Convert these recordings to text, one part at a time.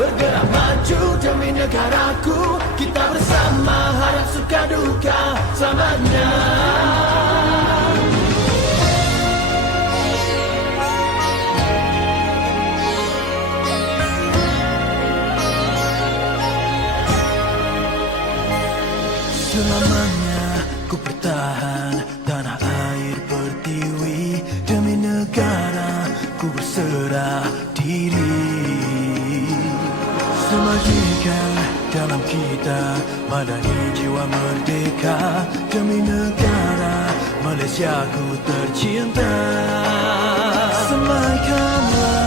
bergerak maju demi negaraku. Kita bersama harap suka duka selamanya. Selamanya ku bertahan tanah air pertiwi, demi negara ku berserah diri. Semajikan dalam kita madani jiwa merdeka, demi negara Malaysia ku tercinta. Semaikanlah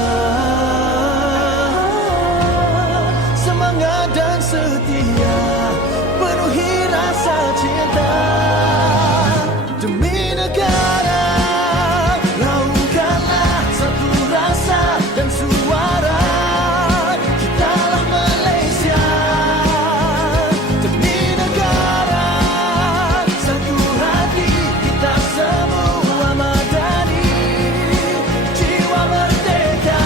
semangat dan setia, penuhi rasa cinta demi negara. Laungkanlah satu rasa dan suara, kitalah Malaysia. Demi negara, satu hati, kita semua madani, jiwa merdeka.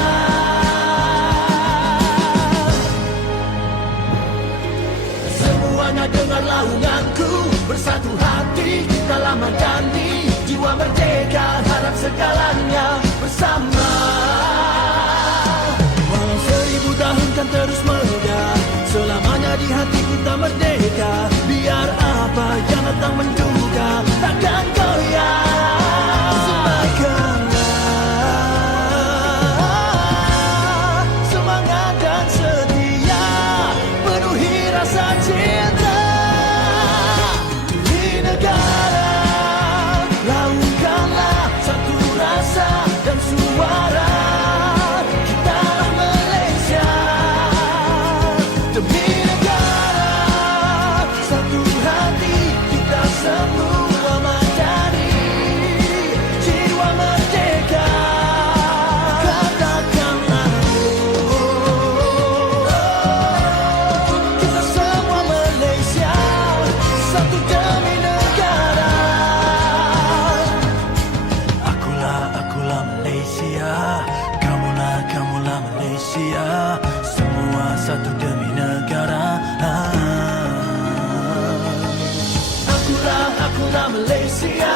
Semuanya dengar launganku, bersatu hati, kitalah madani, jiwa merdeka, harap segalanya bersama. Walau 1000 tahun kan terus megah, selamanya di hati kita merdeka. Biar apa yang datang menduga, takkan goyah. Semaikanlah semangat dan setia, penuhi rasa cinta demi negara. Laungkanlah satu rasa dan suara, kitalah Malaysia. Demi negara, satu hati, kita semua madani, jiwa merdeka. Katakanlah kita semua Malaysia, satu demi negara. Akulah Malaysia, kamulah Malaysia, semua satu demi negara. Akulah Malaysia,